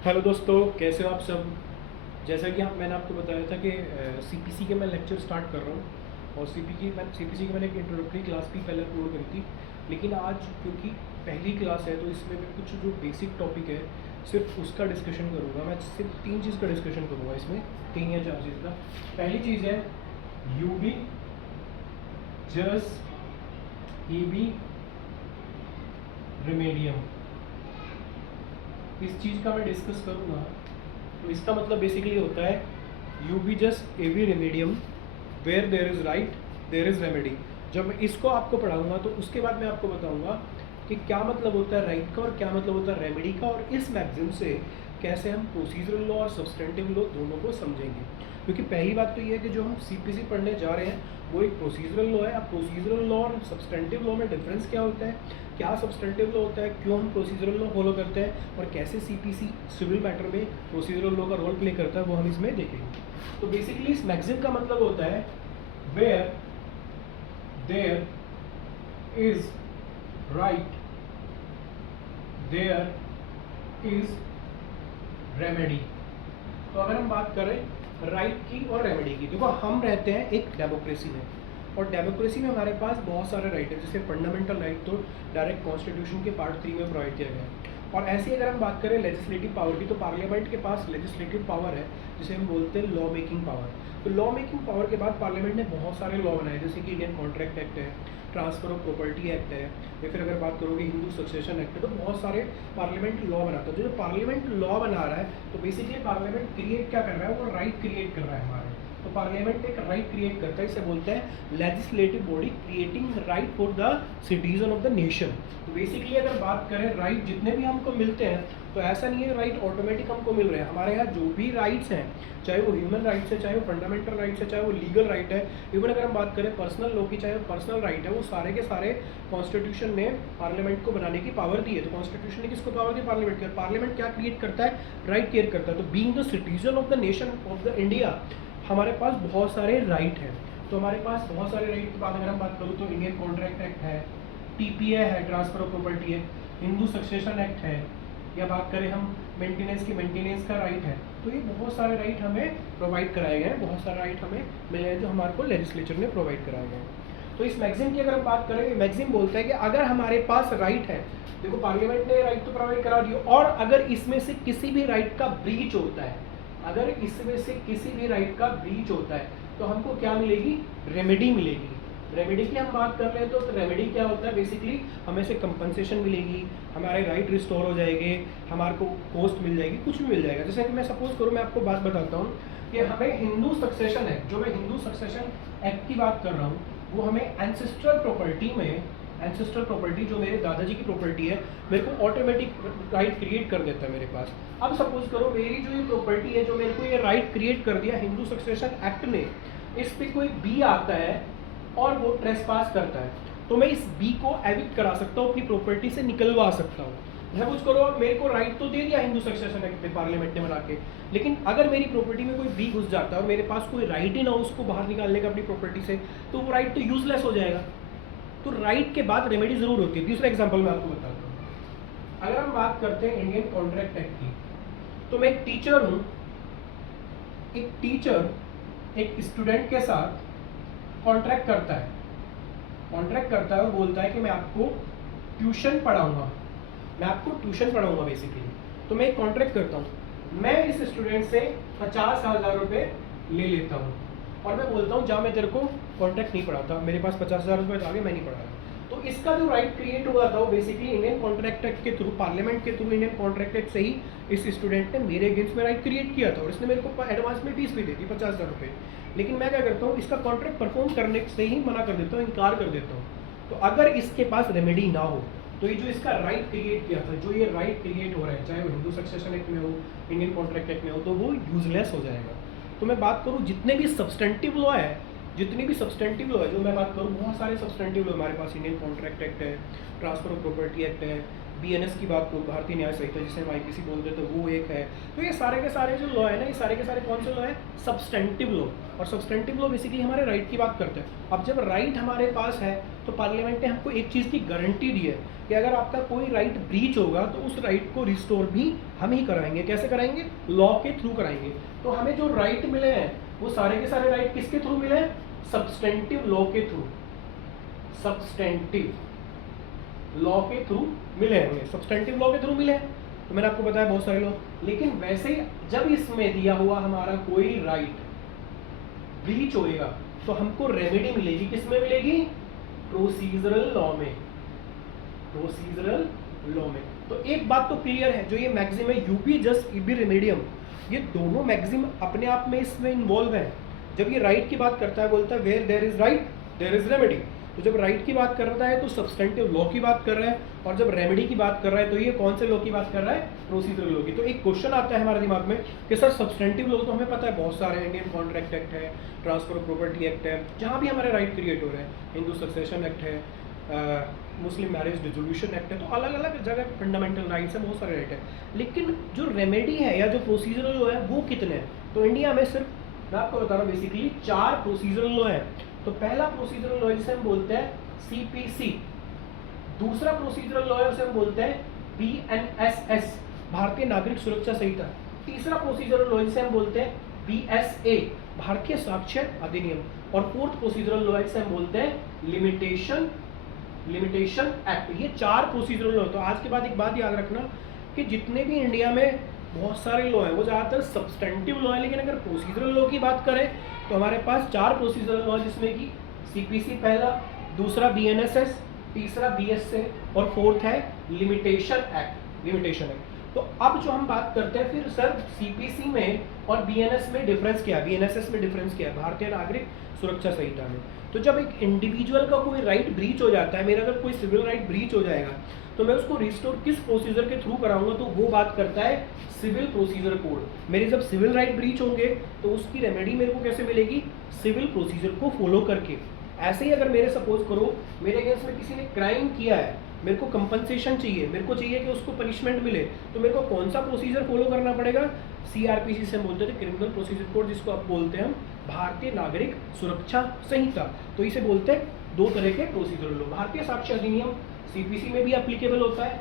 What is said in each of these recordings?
Hello दोस्तों, कैसे हो आप सब। जैसा कि मैंने आपको बताया था कि सीपीसी के मैं लेक्चर स्टार्ट कर रहा हूँ और सीपीसी की मैंने एक इंट्रोडक्टरी क्लास भी पहले अपलोड करी थी। लेकिन आज क्योंकि पहली क्लास है तो इसमें मैं कुछ जो बेसिक टॉपिक है सिर्फ उसका डिस्कशन करूँगा। मैं सिर्फ तीन चीज़ का डिस्कशन करूँगा इसमें, तीन या चार चीज़ का। पहली चीज़ है यूबी, जस, ईबी, रेमेडियम। इस चीज़ का मैं डिस्कस करूँगा। तो इसका मतलब बेसिकली होता है you be just a we remedium where there is right there is remedy. जब मैं इसको आपको पढ़ाऊँगा तो उसके बाद मैं आपको बताऊँगा कि क्या मतलब होता है राइट का और क्या मतलब होता है रेमेडी का, और इस मैगजीन से कैसे हम प्रोसीजरल लॉ और सब्सटेंटिव लॉ दोनों को समझेंगे। क्योंकि पहली बात तो ये है कि जो हम सीपीसी पढ़ने जा रहे हैं वो एक प्रोसीजरल लॉ है। अब प्रोसीजरल लॉ और सब्सटेंटिव लॉ में डिफरेंस क्या होता है, क्या सब्सटेंटिव लॉ होता है, क्यों हम प्रोसीजरल लॉ फॉलो करते हैं और कैसे सीपीसी सिविल मैटर में प्रोसीजरल लॉ का रोल प्ले करता है, वो हम इसमें देखेंगे। तो बेसिकली इस मैगजीन का मतलब होता है where there is right there is remedy. तो अगर हम बात करें राइट की और रेमेडी की, देखो हम रहते हैं एक डेमोक्रेसी में और डेमोक्रेसी में हमारे पास बहुत सारे राइट है। जैसे फंडामेंटल राइट तो डायरेक्ट कॉन्स्टिट्यूशन के पार्ट 3 में प्रोवाइड किया गया है। और ऐसे ही अगर हम बात करें लेजिस्लेटिव पावर की, तो पार्लियामेंट के पास लेजिस्लेटिव पावर है जिसे हम बोलते हैं लॉ मेकिंग पावर। तो लॉ मेकिंग पावर के बाद पार्लियामेंट ने बहुत सारे लॉ बनाए, जैसे कि इंडियन कॉन्ट्रैक्ट एक्ट है, ट्रांसफर ऑफ प्रॉपर्टी एक्ट है, या फिर अगर बात करोगे हिंदू सक्सेशन एक्ट है। तो बहुत सारे पार्लियामेंट लॉ बनाता है। जो पार्लियामेंट लॉ बना रहा है तो बेसिकली पार्लियामेंट क्रिएट क्या कर रहा है, वो राइट क्रिएट कर रहा है हमारे। तो पार्लियामेंट एक राइट क्रिएट करता है, इसे बोलते हैं legislative body creating right for the citizen of the nation. तो बेसिकली अगर बात करें राइट जितने भी हमको मिलते हैं तो ऐसा नहीं है राइट ऑटोमेटिक हमको मिल रहे हैं। हमारे यहाँ जो भी राइट्स हैं, चाहे वो ह्यूमन राइट्स है, चाहे वो फंडामेंटल राइट्स है, चाहे वो लीगल राइट है, इवन अगर हम बात करें पर्सनल लॉ की, चाहे वो पर्सनल राइट है, वो सारे के सारे कॉन्स्टिट्यूशन ने पार्लियामेंट को बनाने की पावर दी है। तो कॉन्स्टिट्यूशन ने किसको पावर दी, पार्लियामेंट की। पार्लियामेंट क्या क्रिएट करता है, राइट क्रिएट करता है। तो being the citizen of the nation of the India हमारे पास बहुत सारे राइट हैं। तो हमारे पास बहुत सारे राइट की बात अगर हम बात करूँ तो इंडियन कॉन्ट्रैक्ट एक्ट है, टीपीए है, ट्रांसफर ऑफ प्रॉपर्टी है, हिंदू सक्सेशन एक्ट है, या बात करें हम मेंटेनेंस की, मेंटेनेंस का राइट है। तो ये बहुत सारे राइट हमें प्रोवाइड कराए गए हैं, बहुत सारे राइट हमें मिले हैं जो हमारे को लेजिस्लेचर ने प्रोवाइड कराए गए हैं। तो इस मैगजीन की अगर हम बात करें, मैगजीन बोलता है कि अगर हमारे पास राइट है, देखो पार्लियामेंट ने राइट तो प्रोवाइड करा दिया, और अगर इसमें से किसी भी राइट का ब्रीच होता है, अगर इसमें से किसी भी राइट का ब्रीच होता है तो हमको क्या मिलेगी, रेमेडी मिलेगी। रेमेडी की हम बात कर रहे हैं तो रेमेडी क्या होता है, बेसिकली हमें से कंपनसेशन मिलेगी, हमारे राइट रिस्टोर हो जाएंगे, हमारे को पोस्ट मिल जाएगी, कुछ भी मिल जाएगा। जैसे कि मैं सपोज करूँ, मैं आपको बात बताता हूँ कि हमें हिंदू सक्सेशन एक्ट, जो मैं हिंदू सक्सेशन एक्ट की बात कर रहा हूँ, वो हमें एंसेस्ट्रल प्रॉपर्टी में, एंसेस्ट्रल प्रॉपर्टी जो मेरे दादाजी की प्रॉपर्टी है, मेरे को ऑटोमेटिक राइट क्रिएट कर देता है मेरे पास। अब सपोज करो मेरी जो ये प्रॉपर्टी है, जो मेरे को ये राइट क्रिएट कर दिया हिंदू सक्सेशन एक्ट ने, इस पे कोई बी आता है और वो ट्रेसपास करता है, तो मैं इस बी को एविक्ट करा सकता हूँ, अपनी प्रॉपर्टी से निकलवा सकता हूँ। सपोज करो मेरे को राइट तो दे दिया हिंदू सक्सेशन एक्ट पे पार्लियामेंट ने बना के, लेकिन अगर मेरी प्रॉपर्टी में कोई बी घुस जाता है और मेरे पास कोई राइट ही ना हो उसको बाहर निकालने का अपनी प्रॉपर्टी से, तो वो राइट तो यूजलेस हो जाएगा। तो राइट के बाद रेमेडी जरूर होती है। दूसरा एग्जांपल मैं आपको बताता हूँ। अगर हम बात करते हैं इंडियन कॉन्ट्रैक्ट एक्ट की, तो मैं एक टीचर हूँ, एक टीचर एक स्टूडेंट के साथ कॉन्ट्रैक्ट करता है, कॉन्ट्रैक्ट करता है और बोलता है कि मैं आपको ट्यूशन पढ़ाऊंगा, मैं आपको ट्यूशन पढ़ाऊंगा बेसिकली। तो मैं एक कॉन्ट्रैक्ट करता हूँ, मैं इस स्टूडेंट से 50,000 रुपये ले लेता हूँ और मैं बोलता हूँ जा, मैं तेरे को कॉन्ट्रैक्ट नहीं पढ़ाता, मेरे पास 50,000 रुपये आगे, मैं नहीं पढ़ा रहा। तो इसका जो राइट क्रिएट हुआ था वो बेसिकली इंडियन कॉन्ट्रैक्ट एक्ट के थ्रू, पार्लियामेंट के थ्रू, इंडियन कॉन्ट्रैक्ट एक्ट से ही इस स्टूडेंट ने मेरे अगेंस्ट में राइट क्रिएट किया था और इसने मेरे को एडवांस में फीस भी दे दी 50,000 रुपये। लेकिन मैं क्या करता हूँ, इसका कॉन्ट्रैक्ट परफॉर्म करने से ही मना कर देता हूँ, इनकार कर देता हूँ। तो अगर इसके पास रेमेडी ना हो तो ये जो इसका राइट क्रिएट किया था, जो ये राइट क्रिएट हो रहा है, चाहे वो हिंदू सक्सेशन एक्ट में हो, इंडियन कॉन्ट्रैक्ट एक्ट में हो, तो वो यूजलेस हो जाएगा। तो मैं बात करूँ जितने भी सब्सटेंटिव लॉ है, जितनी भी सब्सटेंटिव लॉ है, जो मैं बात करूँ बहुत सारे सब्सटेंटिव लॉ हमारे पास, इंडियन कॉन्ट्रैक्ट एक्ट है, ट्रांसफर ऑफ प्रॉपर्टी एक्ट है, BNS की बात करूँ, भारतीय न्याय संहिता जिसे हम IPC बोलते हैं, तो वो एक है। तो ये सारे के सारे जो लॉ है ना, ये सारे के सारे कौन से लॉ है? Substantive law. और सब्सटेंटिव लॉ बेसिकली हमारे राइट की बात करते हैं। अब जब राइट हमारे पास है तो पार्लियामेंट ने हमको एक चीज़ की गारंटी दी है कि अगर आपका कोई राइट ब्रीच होगा तो उस राइट को रिस्टोर भी हम ही कराएंगे। कैसे कराएंगे? लॉ के थ्रू कराएंगे। तो हमें जो राइट मिले हैं वो सारे के सारे राइट किसके थ्रू मिले हैं? सब्सटेंटिव लॉ के थ्रू। सब्सटेंटिव लॉ के थ्रू मिले हैं, सब्सटेंटिव लॉ के थ्रू मिले हैं। तो मैंने आपको बताया बहुत सारे लॉ। लेकिन वैसे ही जब इसमें दिया हुआ हमारा कोई राइट ब्रीच होएगा तो हमको रेमेडी मिलेगी। किसमें मिलेगी? प्रोसीजरल लॉ में। प्रोसीजरल लॉ में। तो एक बात तो क्लियर है, जो ये मैक्सिम है यूबी जस्ट इबी रेमेडियम, ये दोनों मैक्सिम अपने आप में इसमें इन्वॉल्व है। जब ये राइट की बात करता है, बोलता है where there is right there is remedy. तो जब राइट की बात कर रहा है तो सब्सटेंटिव लॉ की बात कर रहा है, और जब रेमेडी की बात कर रहा है तो ये कौन से लॉ की बात कर रहा है? प्रोसीजरल लॉ की। तो एक क्वेश्चन आता है हमारे दिमाग में कि सर सब्सटेंटिव लॉ तो हमें पता है बहुत सारे, इंडियन कॉन्ट्रैक्ट एक्ट है, ट्रांसफर ऑफ प्रॉपर्टी एक्ट है, जहाँ भी हमारे राइट क्रिएट हो रहे हैं, हिंदू सक्सेशन एक्ट है, मुस्लिम मैरिज डिसोल्यूशन एक्ट है, तो अलग अलग जगह फंडामेंटल राइट्स है, बहुत सारे राइट है। लेकिन जो रेमेडी है या जो प्रोसीजरल लॉ है वो कितने हैं? तो इंडिया में सिर्फ मैं आपको बता रहा हूँ बेसिकली 4 प्रोसीजरल लॉ है। तो पहला प्रोसीजरल लॉ जिसे हम बोलते हैं CPC, दूसरा प्रोसीजरल लॉ है उसे हम बोलते हैं BNSS, भारतीय नागरिक सुरक्षा संहिता, तीसरा प्रोसीजरल लॉ जिसे हम बोलते हैं BSA, भारतीय साक्ष्य अधिनियम, और फोर्थ प्रोसीजरल लॉ जिसे हम बोलते हैं लिमिटेशन एक्ट। ये 4 प्रोसीजरल लॉ। तो आज के बाद एक बात याद रखना कि जितने भी इंडिया में बहुत सारे लॉ हैं वो ज़्यादातर सब्सटेंटिव लॉ है, लेकिन अगर प्रोसीजरल लॉ की बात करें तो हमारे पास 4 प्रोसीजरल लॉ, जिसमें कि CPC पहला, दूसरा BNSS, तीसरा BSA और फोर्थ है लिमिटेशन एक्ट। तो अब जो हम बात करते हैं फिर सर CPC में और BNS में डिफरेंस क्या है, BNSS में डिफरेंस क्या है, भारतीय नागरिक सुरक्षा संहिता में। तो जब एक इंडिविजुअल का कोई राइट ब्रीच हो जाता है, मेरा अगर कोई सिविल राइट ब्रीच हो जाएगा तो मैं उसको रिस्टोर किस प्रोसीजर के थ्रू कराऊंगा? तो वो बात करता है सिविल प्रोसीजर कोड। मेरे जब सिविल राइट ब्रीच होंगे तो उसकी रेमेडी मेरे को कैसे मिलेगी? सिविल प्रोसीजर को फॉलो करके। ऐसे ही अगर मेरे सपोज करो मेरे अगेंस्ट में किसी ने क्राइम किया है, मेरे को कंपनसेशन चाहिए, मेरे को चाहिए कि उसको पनिशमेंट मिले, तो मेरे को कौन सा प्रोसीजर फॉलो करना पड़ेगा? CRPC से बोलते थे, क्रिमिनल प्रोसीजर कोड, जिसको आप बोलते हैं भारतीय नागरिक सुरक्षा संहिता। तो इसे बोलते हैं 2 तरह के प्रोसीजर लॉ। भारतीय साक्ष्य अधिनियम CPC में भी एप्लीकेबल होता है,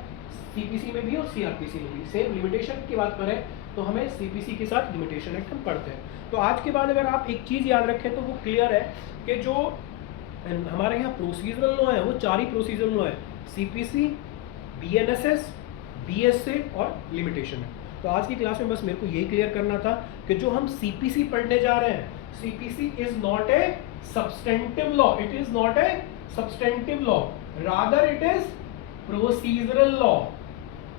CPC में भी और CRPC में भी। सेम लिमिटेशन की बात करें तो हमें CPC के साथ लिमिटेशन एक्ट हम पढ़ते हैं। तो आज के बाद अगर आप एक चीज़ याद रखें तो वो क्लियर है कि जो हमारे यहाँ प्रोसीजरल लॉ है वो 4 ही प्रोसीजरल लॉ है, CPC, BNSS, BSA और लिमिटेशन है। तो आज की क्लास में बस मेरे को यही क्लियर करना था कि जो हम CPC पढ़ने जा रहे हैं, CPC is not a substantive law, it is not a substantive law, rather it is procedural law.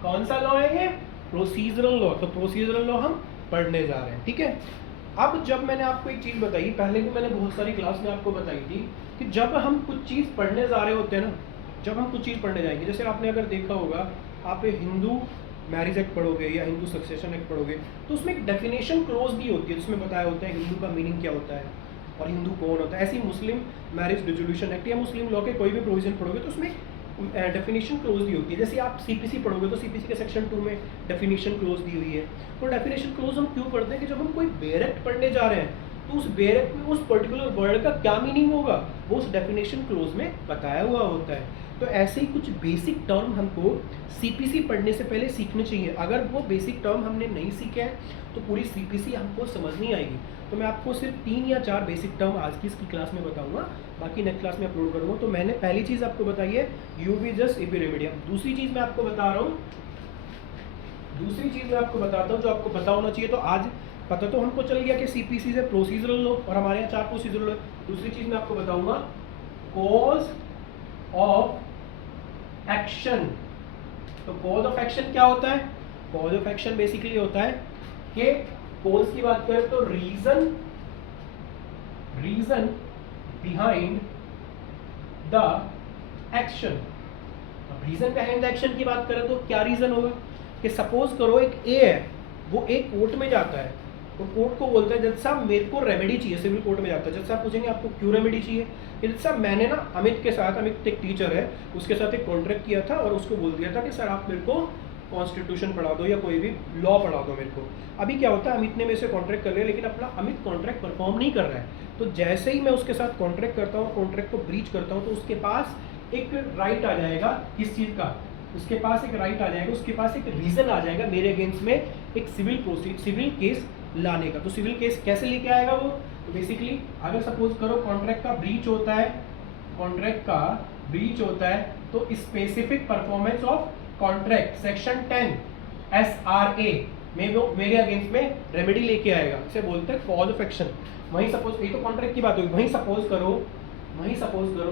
कौन सा लॉ है ये? Procedural law. तो प्रोसीजरल लॉ हम पढ़ने जा रहे हैं, ठीक है। अब जब मैंने आपको एक चीज़ बताई, पहले भी मैंने बहुत सारी क्लास में आपको बताई थी कि जब हम कुछ चीज़ पढ़ने जा रहे होते हैं ना, जब हम कुछ चीज़ पढ़ने जाएंगे, जैसे आपने अगर देखा होगा, आप हिंदू मैरिज एक्ट पढ़ोगे या हिंदू सक्सेशन एक्ट पढ़ोगे तो उसमें एक डेफिनेशन क्लोज भी होती है, जिसमें बताया होता है हिंदू का मीनिंग क्या होता है और हिंदू कौन होता है। ऐसी मुस्लिम मैरिज डिसोल्यूशन एक्ट या मुस्लिम लॉ के कोई भी प्रोविजन पढ़ोगे तो उसमें डेफिनेशन क्लोज दी होती है। जैसे आप CPC पढ़ोगे तो CPC के सेक्शन 2 में डेफिनेशन क्लोज दी हुई है। तो डेफिनेशन क्लोज हम क्यों पढ़ते हैं कि जब हम कोई बेयर एक्ट पढ़ने जा रहे हैं तो उस बेयर एक्ट में उस पर्टिकुलर वर्ड का क्या मीनिंग होगा वो उस डेफिनेशन क्लोज में बताया हुआ होता है। तो ऐसे ही कुछ बेसिक टर्म हमको CPC पढ़ने से पहले सीखने चाहिए। अगर वो बेसिक टर्म हमने नहीं सीखे हैं तो पूरी CPC हमको समझ नहीं आएगी। तो मैं आपको सिर्फ 3 या 4 बेसिक टर्म आज की इसकी क्लास में बताऊंगा, बाकी नेक्स्ट क्लास में अपलोड करूँगा। तो मैंने पहली चीज़ आपको बताई है यूबी जस्ट इबी रेमेडियम। दूसरी चीज़ मैं आपको बता रहा हूँ, दूसरी चीज़ मैं आपको बताता हूँ जो आपको पता होना चाहिए। तो आज पता तो हमको चल गया कि CPC से प्रोसीजरल लॉ और हमारे यहाँ 4 प्रोसीजरल लॉ। दूसरी चीज़ मैं आपको बताऊँगा कॉज ऑफ एक्शन। तो कॉज ऑफ एक्शन क्या होता है? कॉज ऑफ एक्शन बेसिकली होता है कि कॉज की बात करें तो रीजन बिहाइंड द एक्शन। अब रीजन बिहाइंड द एक्शन की बात करें तो क्या रीजन होगा कि सपोज करो एक ए है, वो एक कोर्ट में जाता है वो कोर्ट को बोलता है जज साहब मेरे को रेमेडी चाहिए, सिविल कोर्ट में जाता है, जज साहब पूछेंगे आपको क्यों रेमेडी चाहिए, जज साहब मैंने ना अमित के साथ, अमित एक टीचर है, उसके साथ एक कॉन्ट्रैक्ट किया था और उसको बोल दिया था कि सर आप मेरे को कॉन्स्टिट्यूशन पढ़ा दो या कोई भी लॉ पढ़ा दो मेरे को। अभी क्या होता है, अमित ने मेरे से कॉन्ट्रैक्ट कर लिया लेकिन अपना अमित कॉन्ट्रैक्ट परफॉर्म नहीं कर रहा है, तो जैसे ही मैं उसके साथ कॉन्ट्रैक्ट करता हूँ, कॉन्ट्रैक्ट को ब्रीच करता हूँ, तो उसके पास एक राइट आ जाएगा किस चीज़ का, उसके पास एक राइट आ जाएगा, उसके पास एक रीज़न आ जाएगा मेरे अगेंस्ट में एक सिविल केस लाने का। तो सिविल केस कैसे लेके आएगा वो, तो बेसिकली अगर सपोज करो कॉन्ट्रैक्ट का ब्रीच होता है, कॉन्ट्रैक्ट का ब्रीच होता है, तो specific performance of contract section 10 SRA में वो मेरे अगेंस्ट में रेमेडी लेके आएगा, इसे बोलते हैं कॉज ऑफ एक्शन। वहीं सपोज, ये तो कॉन्ट्रैक्ट की बात होगी, वहीं सपोज करो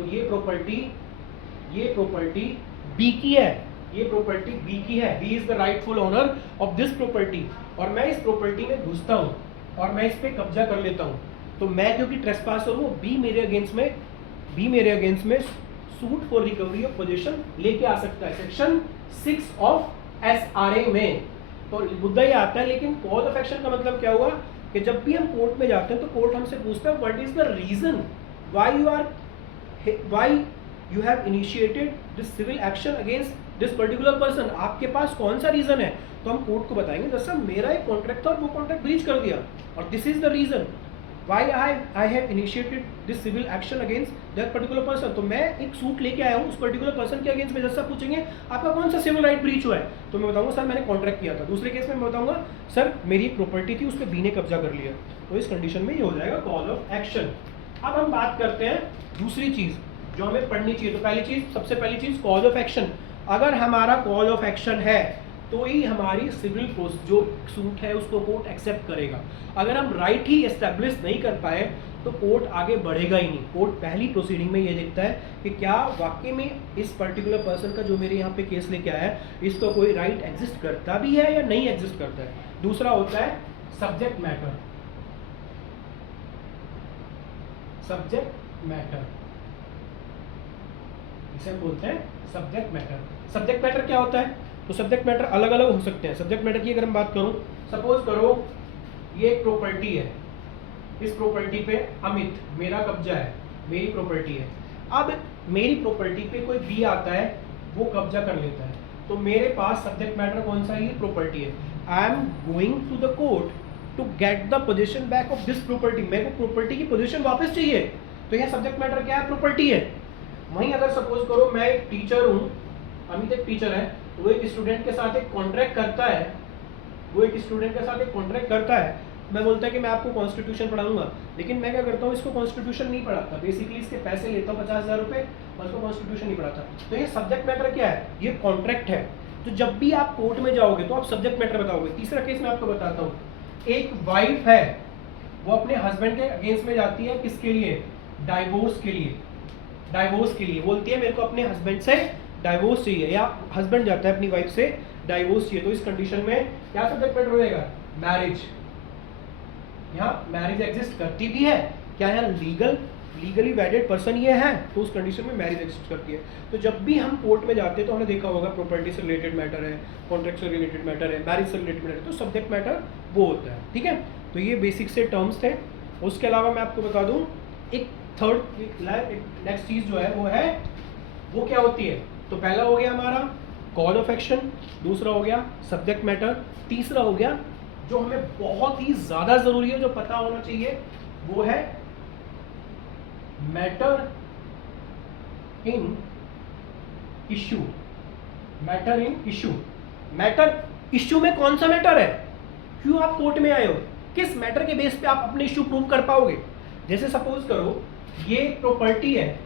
ये प्रॉपर्टी बी की है, ये प्रॉपर्टी बी की है, B is the rightful owner of this property, और मैं इस प्रॉपर्टी में घुसता हूँ और मैं इस पे कब्जा कर लेता हूँ, तो मैं क्योंकि ट्रेसपासर हूँ, बी मेरे अगेंस्ट में suit for recovery of position लेके आ सकता है सेक्शन 6 ऑफ SRA में। तो मुद्दा ये आता है, लेकिन कॉज ऑफ एक्शन का मतलब क्या हुआ कि जब भी हम कोर्ट में जाते हैं तो कोर्ट हमसे पूछता है what is the reason why you have initiated this civil action against this particular person, आपके पास कौन सा रीजन है, तो हम कोर्ट को बताएंगे जैसा मेरा एक कॉन्ट्रैक्ट था और वो कॉन्ट्रैक्ट ब्रीच कर दिया और this is the reason why I have initiated this civil action against that particular person. तो मैं एक सूट लेके आया हूँ उस पर्टिकुलर पर्सन के अगेंस्ट में, जैसा पूछेंगे आपका कौन सा सिविल राइट ब्रीच हुआ है, तो मैं बताऊंगा सर मैंने कॉन्ट्रैक्ट किया था। दूसरे केस में मैं बताऊंगा सर मेरी एक प्रॉपर्टी थी उस पर बी ने कब्जा कर लिया, तो इस कंडीशन में ये हो जाएगा कॉज ऑफ एक्शन। अब हम बात करते हैं दूसरी चीज जो हमें पढ़नी चाहिए। तो पहली चीज, सबसे पहली चीज कॉज ऑफ एक्शन। अगर हमारा कॉज ऑफ एक्शन है तो ही हमारी सिविल जो सूट है उसको कोर्ट एक्सेप्ट करेगा। अगर हम राइट ही एस्टेब्लिश नहीं कर पाए तो कोर्ट आगे बढ़ेगा ही नहीं। कोर्ट पहली प्रोसीडिंग में ये देखता है कि क्या वाकई में इस पर्टिकुलर पर्सन का जो मेरे यहाँ पे केस लेके आया है इसका कोई राइट एग्जिस्ट करता भी है या नहीं एग्जिस्ट करता है। दूसरा होता है सब्जेक्ट मैटर। सब्जेक्ट मैटर इसे हम बोलते हैं सब्जेक्ट मैटर। सब्जेक्ट मैटर क्या होता है, तो सब्जेक्ट मैटर अलग अलग हो सकते हैं। सब्जेक्ट मैटर की अगर हम बात करूं, सपोज करो ये एक प्रॉपर्टी है, इस प्रॉपर्टी पे अमित मेरा कब्जा है, मेरी प्रॉपर्टी है। अब मेरी प्रॉपर्टी पे कोई बी आता है वो कब्जा कर लेता है, तो मेरे पास सब्जेक्ट मैटर कौन सा है, ये प्रॉपर्टी है। I am going to the court to get the possession back of this property. मेरे को प्रॉपर्टी की पोजीशन वापस चाहिए, तो यह सब्जेक्ट मैटर क्या है, प्रॉपर्टी है। वहीं अगर सपोज करो मैं एक टीचर हूँ, अमित एक टीचर है, वो एक स्टूडेंट के साथ एक कॉन्ट्रैक्ट करता है, मैं बोलता है कि मैं आपको कॉन्स्टिट्यूशन पढ़ाऊंगा, लेकिन मैं क्या करता हूँ इसको कॉन्स्टिट्यूशन नहीं पढ़ाता, बेसिकली इसके पैसे लेता हूँ 50,000 रुपये और उसको कॉन्स्टिट्यूशन नहीं पढ़ाता। तो ये सब्जेक्ट मैटर क्या है, ये कॉन्ट्रैक्ट है। तो जब भी आप कोर्ट में जाओगे तो आप सब्जेक्ट मैटर बताओगे। तीसरा केस मैं आपको बताता हूँ, एक वाइफ है वो अपने हस्बैंड के अगेंस्ट में जाती है, किसके लिए, डाइवोर्स के लिए बोलती है मेरे को अपने हस्बैंड से डाइवोर्स चाहिए, या हस्बैंड जाता है अपनी वाइफ से डाइवोर्स चाहिए। तो इस कंडीशन में क्या सब्जेक्ट मैटर रहेगा, मैरिज। यहाँ मैरिज एग्जिस्ट करती भी है क्या, यहाँ लीगली वैलिड पर्सन ये है, तो उस कंडीशन में मैरिज एग्जिस्ट करती है। तो जब भी हम कोर्ट में जाते हैं तो हमने देखा होगा प्रॉपर्टी से रिलेटेड मैटर है, कॉन्ट्रैक्ट से रिलेटेड मैटर है, मैरिज से रिलेटेड मैटर है, तो सब्जेक्ट मैटर वो होता है। ठीक है, तो ये बेसिक से टर्म्स थे। उसके अलावा मैं आपको बता दूं एक नेक्स्ट चीज जो है वो क्या होती है। तो पहला हो गया हमारा कॉज ऑफ एक्शन, दूसरा हो गया सब्जेक्ट मैटर, तीसरा हो गया जो हमें बहुत ही ज्यादा जरूरी है, जो पता होना चाहिए, वो है matter in issue. Matter issue में कौन सा मैटर है, क्यों आप कोर्ट में आए हो, किस मैटर के बेस पे आप अपने इश्यू प्रूव कर पाओगे। जैसे सपोज करो ये प्रॉपर्टी है,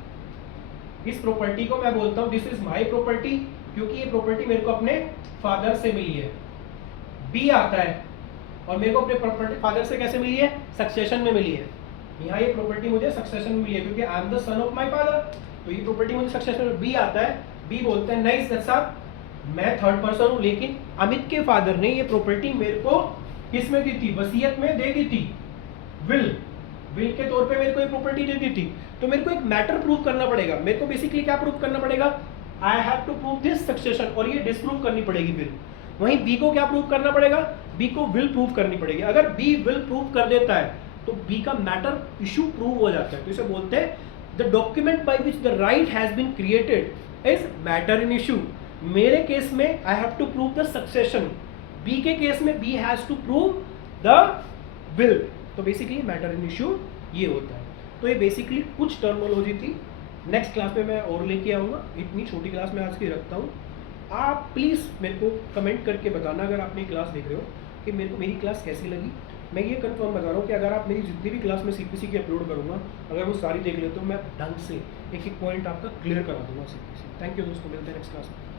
इस प्रॉपर्टी को मैं बोलता हूं दिस इज माय प्रॉपर्टी, क्योंकि ये प्रॉपर्टी मेरे को अपने फादर से मिली है। बी आता है और मेरे को अपने प्रॉपर्टी फादर से कैसे मिली है, सक्सेशन में मिली है। यहाँ ये प्रॉपर्टी मुझे सक्सेशन में मिली है क्योंकि I am the son of my father, तो ये प्रॉपर्टी मुझे सक्सेशन में। बी आता है, बी बोलते हैं नहीं सर साहब मैं थर्ड पर्सन हूँ, लेकिन अमित के फादर ने ये प्रॉपर्टी मेरे को किस में दी थी, वसीयत में दे दी थी, विल के तौर पे मेरे को ये प्रॉपर्टी दे दी थी। तो मेरे को एक मैटर प्रूव करना पड़ेगा। मेरे को बेसिकली क्या प्रूव करना पड़ेगा, I have to prove this succession, और ये डिसप्रूव करनी पड़ेगी विल। वहीं बी को क्या प्रूव करना पड़ेगा, बी को विल प्रूव करनी पड़ेगी। अगर बी विल प्रूव कर देता है तो बी का मैटर इशू प्रूव हो जाता है। तो इसे बोलते हैं the document by which the right has been created is matter in issue. मेरे केस में I have to prove the succession, B के केस में B has to prove the will. तो बेसिकली मैटर इन इशू ये होता है। तो ये बेसिकली कुछ टर्मिनोलॉजी थी। नेक्स्ट क्लास में मैं और लेके आऊँगा। इतनी छोटी क्लास में आज की रखता हूँ। आप प्लीज़ मेरे को कमेंट करके बताना अगर आप मेरी क्लास देख रहे हो कि मेरे को मेरी क्लास कैसी लगी। मैं ये कंफर्म बता रहा हूँ कि अगर आप मेरी जितनी भी क्लास में सीपीसी की अपलोड करूँगा, अगर वो सारी देख लेते हो, मैं ढंग से एक एक पॉइंट आपका क्लियर करा दूँगा सीपीसी। थैंक यू दोस्तों, मिलते हैं नेक्स्ट क्लास में।